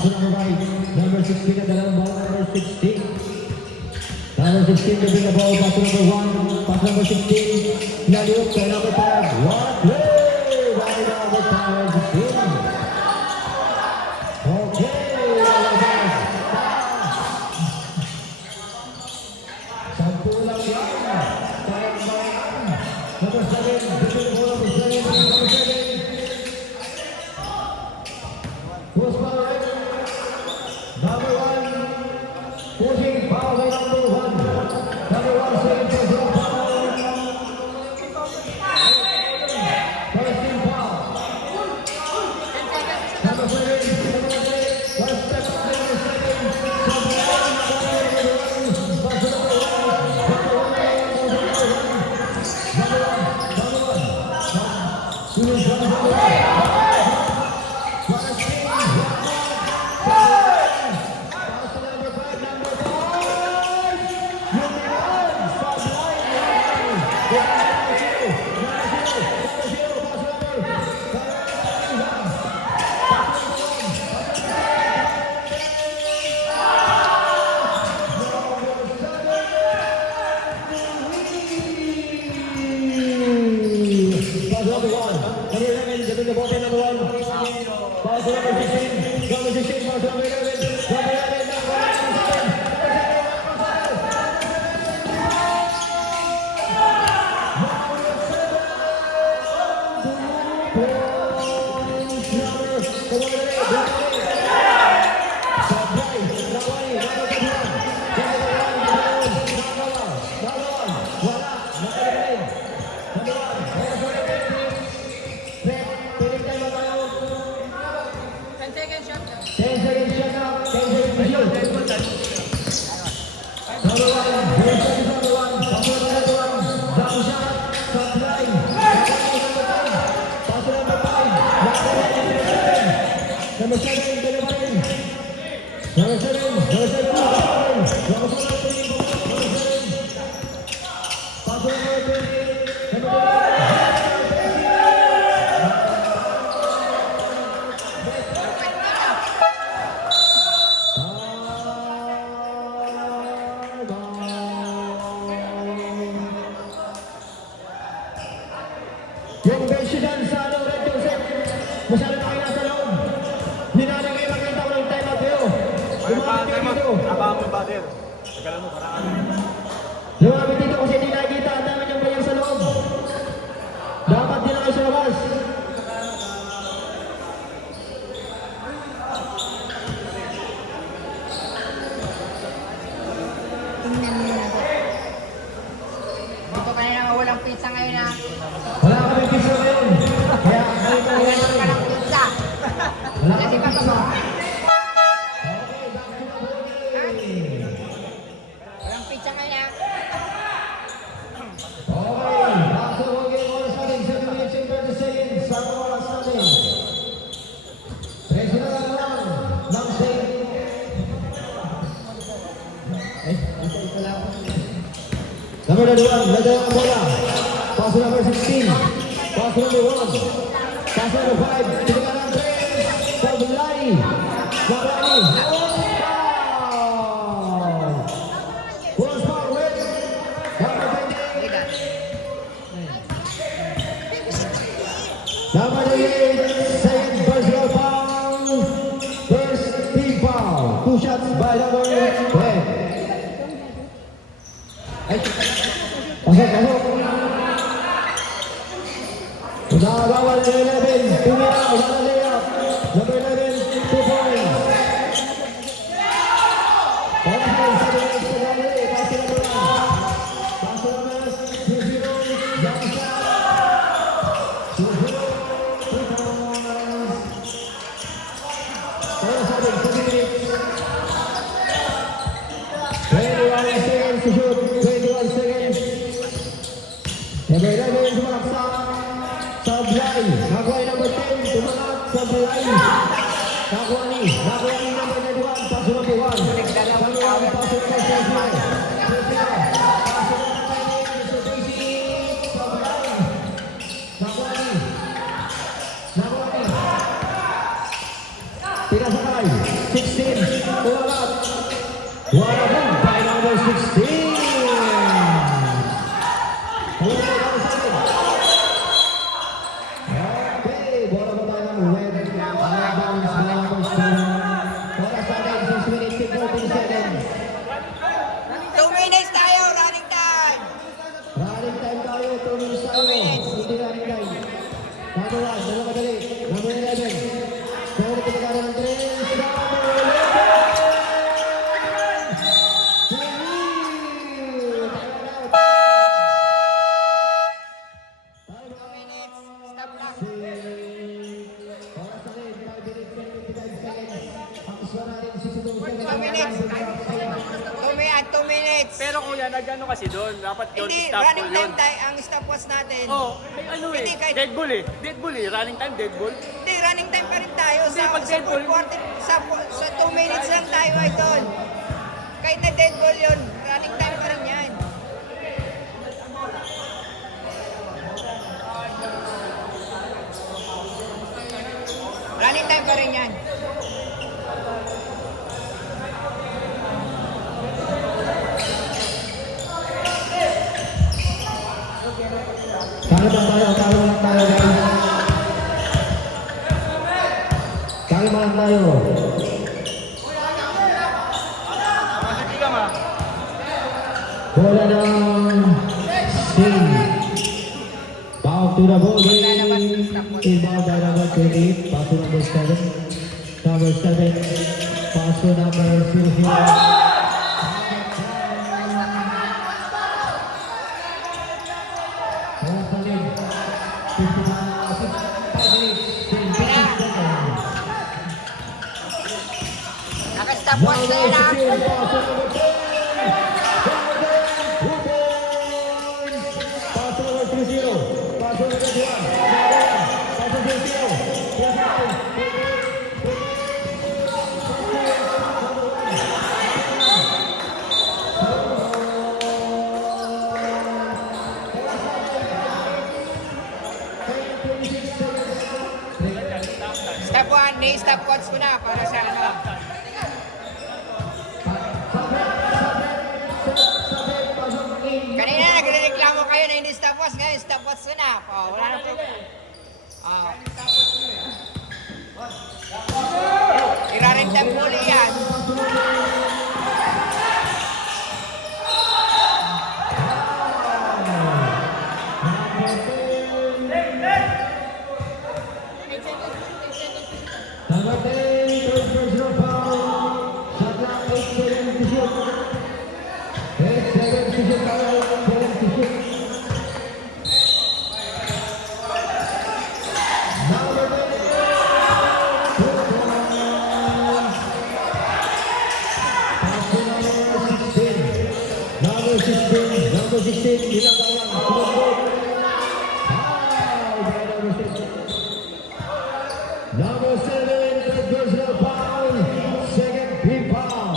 Pass to number 5. Number 16 na dalawang ball. Number 16. Number 16 to bring the ball. Pass to number 1. Pass to number 16. Naliuk kay number 5. What play by number 5. 16. Okay. Sampu lang yan. Sayang-sayang. Number 7. Bigyan the ball number 7. Number 7. Who's foul right? Number 1. Pushing foul by number 1. Number 1 saying for the foul. First team foul. Number 7. First step up number 7. Yung bench dyan sa Red Joseph, masyado na kayo nasa loob. Hindi na lang kayo makita ko ng time out kayo. Lumapit kayo dito. Abangan mo ba din? Tagalan mo, paraan. Lumapit dito kasi hindi nakikita. Ang dami niyong player sa loob. Dapat din na kayo sa labas. Dito ka na walang pizza ngayon ha. Wala kami pizza ngayon. Kaya kayo ka Wala ka ng pizza. Kasi pa ito mo. Walang pizza ngayon ha. Okay, back to the game. Oras natin, 7 minutes and 30 seconds. Sa oras natin. Presyo na lang ng save. Number 21, nadala ang bola. Pass to number 16. Pass to number 1. Pass to number 5. Tinaka ng 3. Sablay. Sablay. First foul with number 28. Number 28, second personal foul. First team foul. 2 shots by number 10. Pasok. Bawal ng 11. Tumira. Wala layup. Number 11, 2 points. Pasok sa Dales. Pasok na lang. Pasok na lang. 2-0. Yamasa. 2-0. 2 points. Para sa atin, 2 minutes. 21 seconds to shoot. 21 seconds. Number 11, sumaksak. Sablay. Nakuha yung number 10. Tumangat. Sablay. Nakuha ni number 91. Paso number 1. Paso number 5. Pinasakay. 16. Umangat. Warabog by number 16. Okay, bola pa tayo ng red. Bounce by number 7. Oras natin, 6 minutes and 14 seconds. 2 minutes tayo, running time. Running time tayo, 2 minutes tayo. Hindi running time. Number 1, dalawa kadali. Number 11. Kaya na pinagkaroon ng 3. Number 11. Pero kuya, nag-ano kasi doon, dapat yun, Hindi, stop running ball yun. time tayo, ang stopwatch natin. Oh, may ano eh, Hindi, kahit- dead ball eh. Dead ball eh, running time, dead ball. Hindi, running time pa rin tayo. Hindi, pag dead ball, Sa 2 minutes lang tayo, idol. Kahit na dead ball yun, running time pa rin yan. Running time pa rin yan. Kalma lang tayo guys. Kalma lang tayo. Sige ka ma. Bola ng Sing. Back to the ball game. Inbound by number 28. Pass to number 7. Number 7. Pass to number 0. Naka-stopwatch na yan, ha? Stopwatch ko na para sa ano. Kanina nagrereklamo kayo na hindi stopwatch, ngayon stopwatch ko na. Oh, wala na problema. Oh. Irarentam ko ulit yan. Number 10, third personal foul. Shot clock, 8 seconds to shoot. 8 seconds to shoot, Kyle. 7 to shoot. Number 10, Number 16, ilang kawan. Sumabot. Foul by number 16. Number 7, third personal foul, second team foul.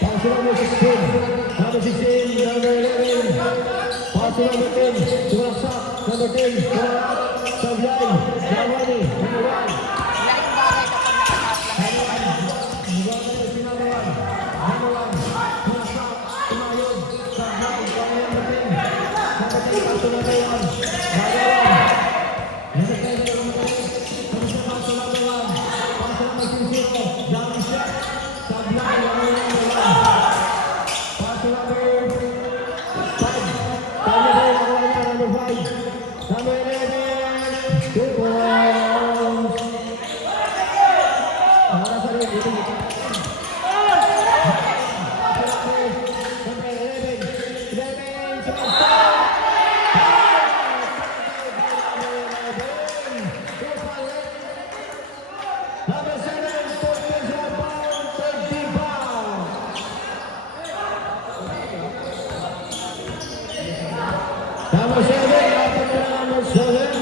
Pass to number 16, number 16, number 11. Pass to number 10, sumaksak, number 10, sumaksak, sablay, Nawani, number 1. Laking bagay kapag nakatap lang. Number 7, number 7.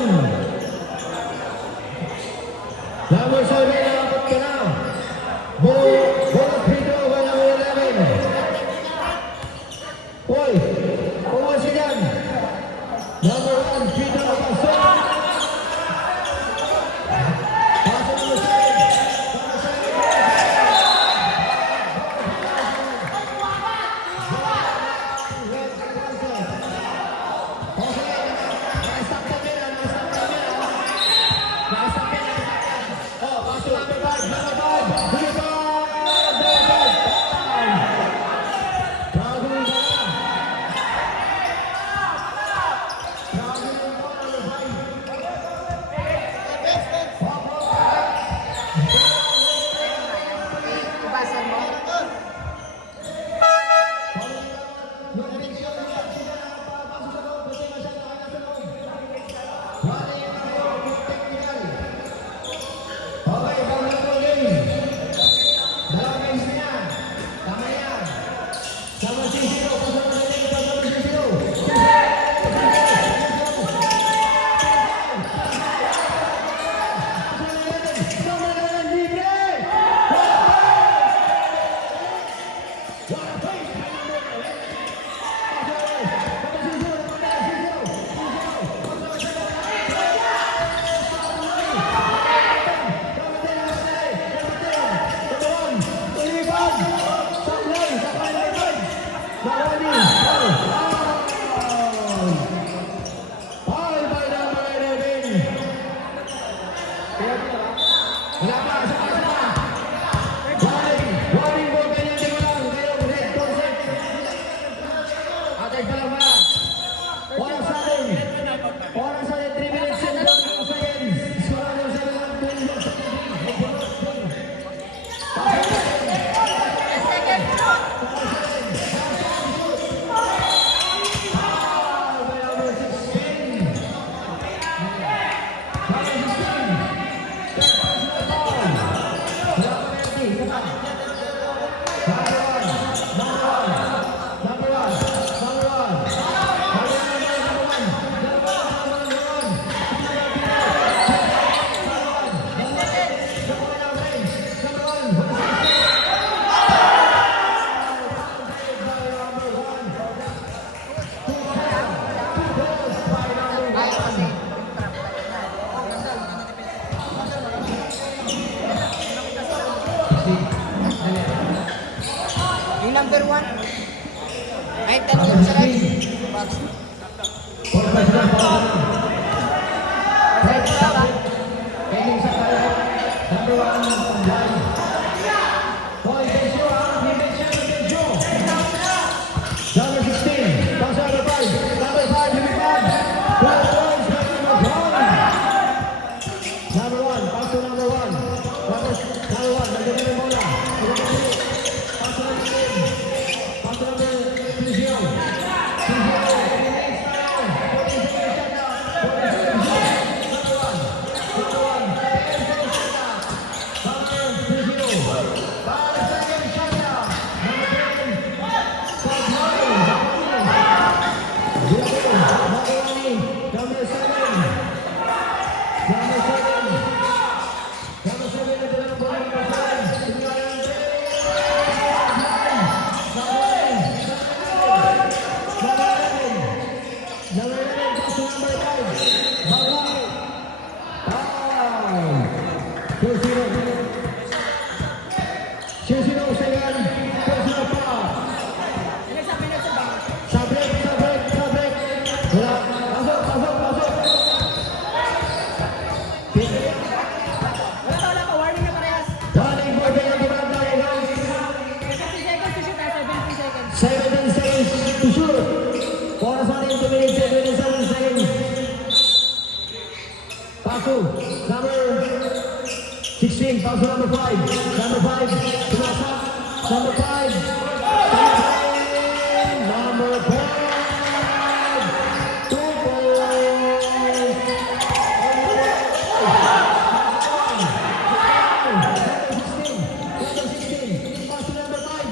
Number 7, apat ka na. Bola free throw by number 11. Hoy, pumasok yan. Number 1, free throw, pasok. Pasok number Wala pa, isa pa. Warning ball, ganyan din lang. Kayo, red concept. Atay pa lang ba? Oras sa atin. Oras sa atin, 3 minutes and 42 seconds. Skora ng 1. Yung number 1. Ay, tanong mo sa live. Number 16, pasok number 5. Number 5, sumasak. Number 5. Number 5. 2 points. Number 16, pasok number 5.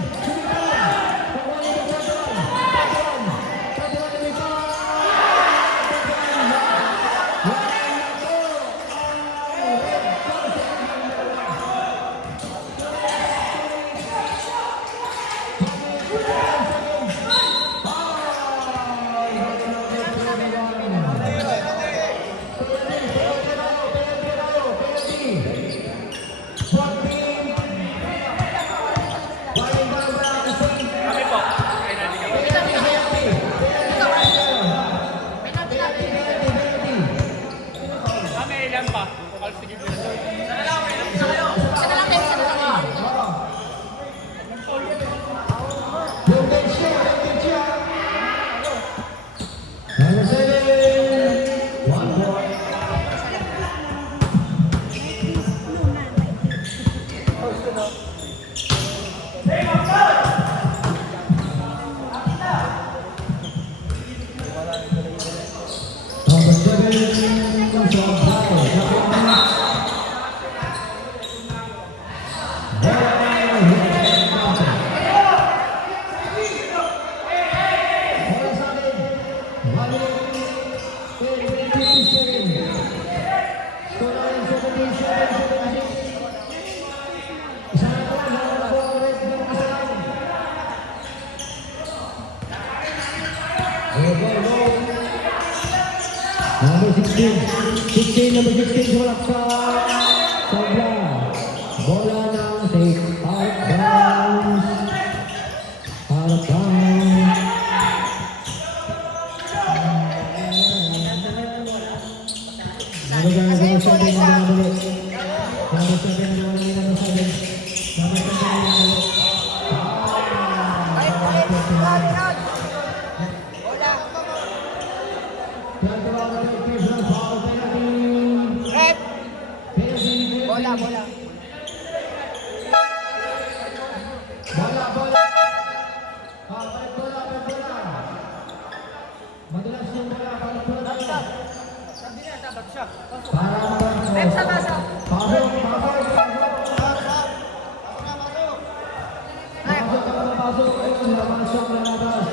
Number 7, 1 point. Number 7, from Number 16, number 16 sumalak sa tabla. Bola ng safe out bounds. Out bounds. Number 7 na nabalik. Bola, bola. Bola, bola. Balik bola, balik bola. Madulas yung bola, balik bola. Sabi niya, dapat siya. Pasok, pasok. Pasok, ayun, namasok na labas.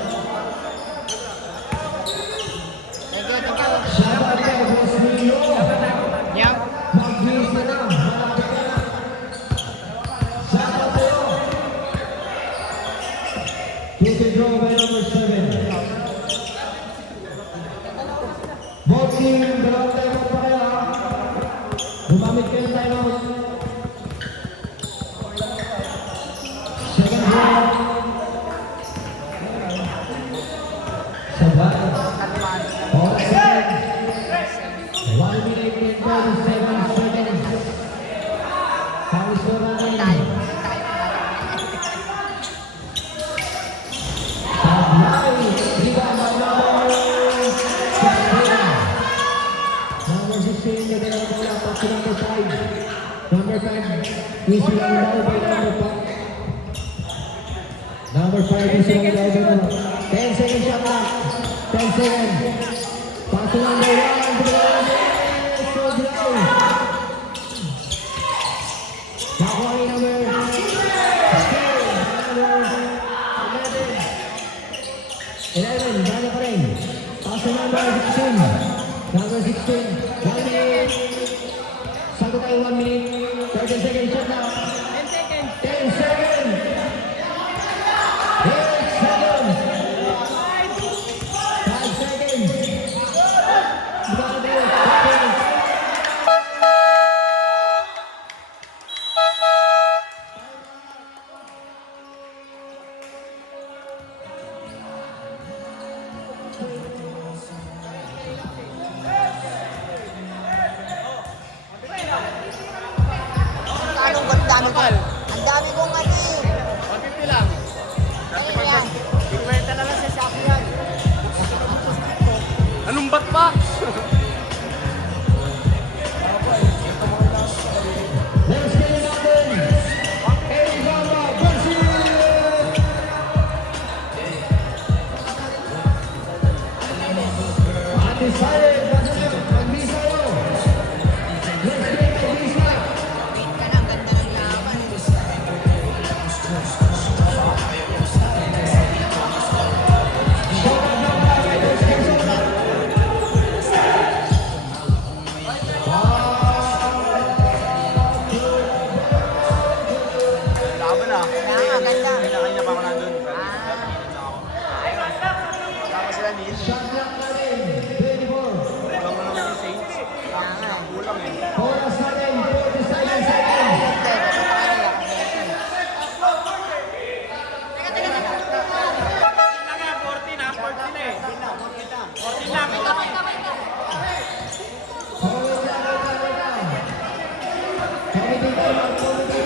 Dapat kayo, Boss Milo. Yup. Mag-miss na lang, malapit na lang. Dapat kayo. Kick and draw by number 7. Both team, dalawang timeout pa kayo ha. Gumamit kayo ng timeout. Second draw. Sabay. Offside. 1 minute and 37 seconds. Foul score natin. Sablay. Rebound by number 16, yung dalawang bola, pass to number 5. Number 5, easy lang daw by number 5. Number 5, easy lang daw by number 10 seconds shot clock. 10 seconds. Pass to number 1. So dry. Nakuha ni number 11, gana pa rin. Pass to number 16. Number 16, 1 minute. Sagot tayo 1 minute. 30 seconds shot na. 10 seconds. 10 seconds. 8 seconds. 5 seconds. Bukang tayo. 5 seconds. Ang dami kong ano eh. 150 lang. Ano yan? Ikwenta na lang sa Shopee yan. Anong bat pa? Let's get it natin. Arizona, Brazil. Undecided, Brazil. Mag-visa yun. Let's get it, visa. Wait ka na, ang ganda ng laban. Laban na. Kaya nga, ganda. Kanina pa ako nandun. Ah, Tapos sila Neil. Shot clock natin, 24. Kulang na naman yung Saints. kaya nga. Kulang eh. Oras natin, 47 seconds. Kami dito, mag-communicate